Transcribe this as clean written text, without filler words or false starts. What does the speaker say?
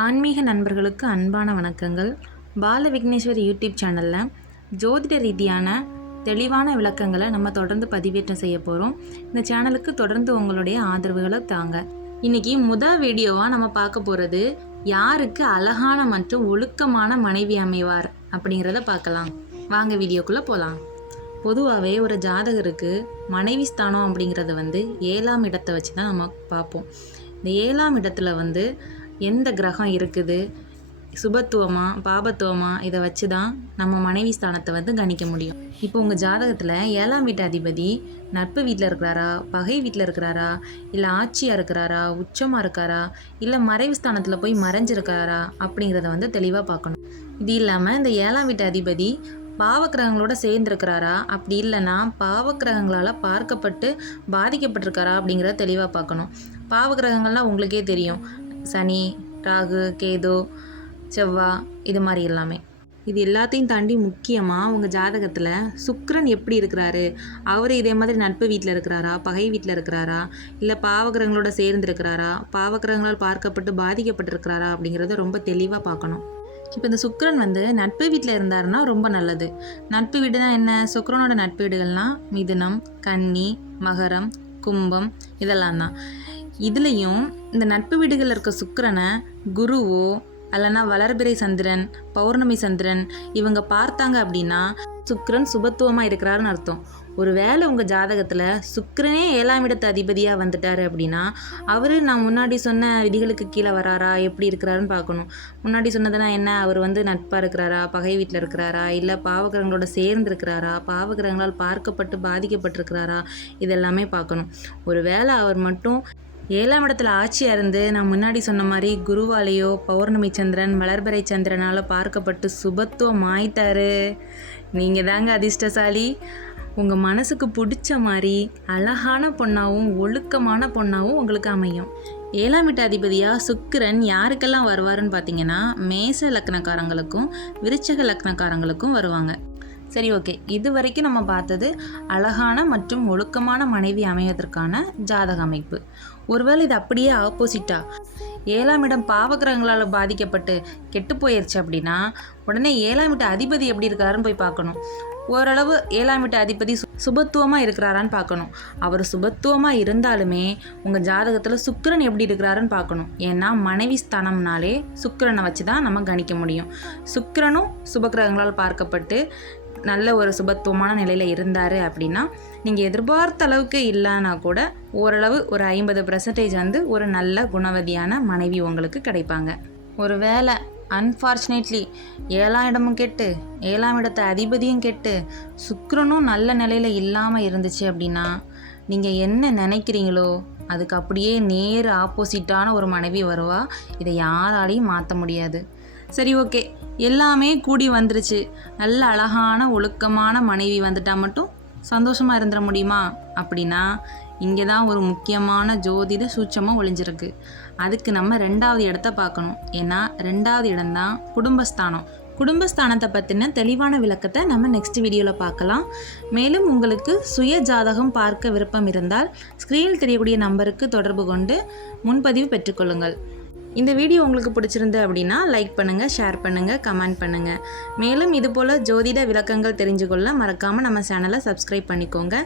ஆன்மீக நண்பர்களுக்கு அன்பான வணக்கங்கள். பால விக்னேஸ்வர் யூடியூப் சேனலில் ஜோதிட ரீதியான தெளிவான விளக்கங்களை நம்ம தொடர்ந்து பதிவேற்றம் செய்ய போகிறோம். இந்த சேனலுக்கு தொடர்ந்து உங்களுடைய ஆதரவுகளை தாங்க. இன்றைக்கி முதல் வீடியோவாக நம்ம பார்க்க போகிறது யாருக்கு அழகான மற்றும் ஒழுக்கமான மனைவி அமைவார் அப்படிங்கிறத பார்க்கலாம். வாங்க வீடியோக்குள்ளே போகலாம். பொதுவாகவே ஒரு ஜாதகருக்கு மனைவி ஸ்தானம் அப்படிங்கிறத 7ஆம் இடத்தை வச்சு தான் நம்ம பார்ப்போம். இந்த 7ஆம் இடத்துல எந்த கிரகம் இருக்குது, சுபத்துவமா பாபத்துவமா, இதை வச்சு தான் நம்ம மனைவி ஸ்தானத்தை கணிக்க முடியும். இப்போ உங்கள் ஜாதகத்தில் 7ஆம் வீட்டு அதிபதி நட்பு வீட்டில் இருக்கிறாரா, பகை வீட்டில் இருக்கிறாரா, இல்லை ஆட்சியாக இருக்கிறாரா, உச்சமாக இருக்காரா, இல்லை மறைவு ஸ்தானத்தில் போய் மறைஞ்சிருக்காரா அப்படிங்கிறத தெளிவாக பார்க்கணும். இது இல்லாமல் இந்த 7ஆம் வீட்டு அதிபதி பாவக்கிரகங்களோட சேர்ந்துருக்கிறாரா, அப்படி இல்லைன்னா பாவக்கிரகங்களால் பார்க்கப்பட்டு பாதிக்கப்பட்டிருக்காரா அப்படிங்கிறத தெளிவாக பார்க்கணும். பாவக்கிரகங்கள்லாம் உங்களுக்கே தெரியும், சனி, ராகு, கேது, செவ்வாய், இது மாதிரி எல்லாமே. இது எல்லாத்தையும் தாண்டி முக்கியமாக உங்கள் ஜாதகத்தில் சுக்கிரன் எப்படி இருக்கிறாரு, அவர் இதே மாதிரி நட்பு வீட்டில் இருக்கிறாரா, பகை வீட்டில் இருக்கிறாரா, இல்லை பாவக்கிரகங்களோட சேர்ந்துருக்கிறாரா, பாவக்கிரகங்களால் பார்க்கப்பட்டு பாதிக்கப்பட்டிருக்கிறாரா அப்படிங்கிறத ரொம்ப தெளிவாக பார்க்கணும். இப்போ இந்த சுக்கிரன் நட்பு வீட்டில் இருந்தாருன்னா ரொம்ப நல்லது. நட்பு வீடுனா என்ன? சுக்கிரனோட நட்பு வீடுகள்னால் மிதுனம், கன்னி, மகரம், கும்பம், இதெல்லாம் தான். இதுலேயும் இந்த நட்பு வீடுகளில் இருக்க சுக்கிரனை குருவோ அல்லனா வளர்பிறை சந்திரன், பௌர்ணமி சந்திரன் இவங்க பார்த்தாங்க அப்படின்னா சுக்கிரன் சுபத்துவமாக இருக்கிறாருன்னு அர்த்தம். ஒரு வேளை உங்கள் ஜாதகத்தில் சுக்கிரனே 7ஆம் இடத்து அதிபதியாக வந்துட்டார் அப்படின்னா அவர் நான் முன்னாடி சொன்ன விதிகளுக்கு கீழே வராரா, எப்படி இருக்கிறாருன்னு பார்க்கணும். முன்னாடி சொன்னதுனா என்ன, அவர் நட்பாக இருக்கிறாரா, பகை வீட்டில் இருக்கிறாரா, இல்லை பாவகிரகங்களோட சேர்ந்துருக்கிறாரா, பாவகிரகங்களால் பார்க்கப்பட்டு பாதிக்கப்பட்டிருக்கிறாரா, இதெல்லாமே பார்க்கணும். ஒரு வேளை அவர் மட்டும் 7ஆம் இடத்துல ஆட்சியாக இருந்து நான் முன்னாடி சொன்ன மாதிரி குருவாலேயோ பௌர்ணமி சந்திரன், வளர்பிறை சந்திரனால் பார்க்கப்பட்டு சுபத்துவம் ஆயிட்டாரு, நீங்கள் தாங்க அதிர்ஷ்டசாலி. உங்கள் மனசுக்கு பிடிச்ச மாதிரி அழகான பொண்ணாகவும் ஒழுக்கமான பொண்ணாகவும் உங்களுக்கு அமையும். 7ஆம் வீட்டு அதிபதியாக சுக்கிரன் யாருக்கெல்லாம் வருவாருன்னு பார்த்தீங்கன்னா மேச லக்னக்காரங்களுக்கும் விருச்சக லக்னக்காரங்களுக்கும் வருவாங்க. சரி, ஓகே. இது வரைக்கும் நம்ம பார்த்தது அழகான மற்றும் ஒழுக்கமான மனைவி அமைவதற்கான ஜாதக அமைப்பு. ஒருவேளை இது அப்படியே ஆப்போசிட்டா 7ஆம் இடம் பாவகிரகங்களால் பாதிக்கப்பட்டு கெட்டு போயிடுச்சு அப்படின்னா உடனே 7ஆம் வீட்டு அதிபதி எப்படி இருக்காருன்னு போய் பார்க்கணும். ஓரளவு 7ஆம் வீட்டு அதிபதி சுபத்துவமாக இருக்கிறாரான்னு பார்க்கணும். அவர் சுபத்துவமாக இருந்தாலுமே உங்கள் ஜாதகத்தில் சுக்கிரன் எப்படி இருக்கிறாருன்னு பார்க்கணும். ஏன்னா மனைவி ஸ்தானம்னாலே சுக்கிரனை வச்சு தான் நம்ம கணிக்க முடியும். சுக்கிரனும் சுபகிரகங்களால் பார்க்கப்பட்டு நல்ல ஒரு சுபத்துவமான நிலையில் இருந்தார் அப்படின்னா நீங்கள் எதிர்பார்த்த அளவுக்கு இல்லைன்னா கூட ஓரளவு ஒரு 50% ஒரு நல்ல குணவதியான மனைவி உங்களுக்கு கிடைப்பாங்க. ஒரு வேளை அன்ஃபார்ச்சுனேட்லி 7ஆம் இடமும் கெட்டு 7ஆம் இடத்தை அதிபதியும் கெட்டு சுக்கிரனும் நல்ல நிலையில் இல்லாமல் இருந்துச்சு அப்படின்னா நீங்கள் என்ன நினைக்கிறீங்களோ அதுக்கு அப்படியே நேர் ஆப்போசிட்டான ஒரு மனைவி வருவா. இதை யாராலையும் மாற்ற முடியாது. சரி, ஓகே, எல்லாமே கூடி வந்துருச்சு, நல்ல அழகான ஒழுக்கமான மனைவி வந்துட்டால் மட்டும் சந்தோஷமாக இருந்துட முடியுமா அப்படின்னா இங்கே தான் ஒரு முக்கியமான ஜோதிட சூட்சமாக ஒளிஞ்சிருக்கு. அதுக்கு நம்ம 2ஆவது இடத்த பார்க்கணும். ஏன்னா 2ஆவது இடம்தான் குடும்பஸ்தானம். குடும்பஸ்தானத்தை பற்றின தெளிவான விளக்கத்தை நம்ம நெக்ஸ்ட் வீடியோவில் பார்க்கலாம். மேலும் உங்களுக்கு சுய ஜாதகம் பார்க்க விருப்பம் இருந்தால் ஸ்க்ரீனில் தெரியக்கூடிய நம்பருக்கு தொடர்பு கொண்டு முன்பதிவு பெற்றுக்கொள்ளுங்கள். இந்த வீடியோ உங்களுக்கு பிடிச்சிருந்து அப்படின்னா லைக் பண்ணுங்கள், ஷேர் பண்ணுங்கள், கமெண்ட் பண்ணுங்கள். மேலும் இதுபோல் ஜோதிட விளக்கங்கள் தெரிஞ்சு கொள்ள மறக்காமல் நம்ம சேனலை சப்ஸ்கிரைப் பண்ணிக்கோங்க.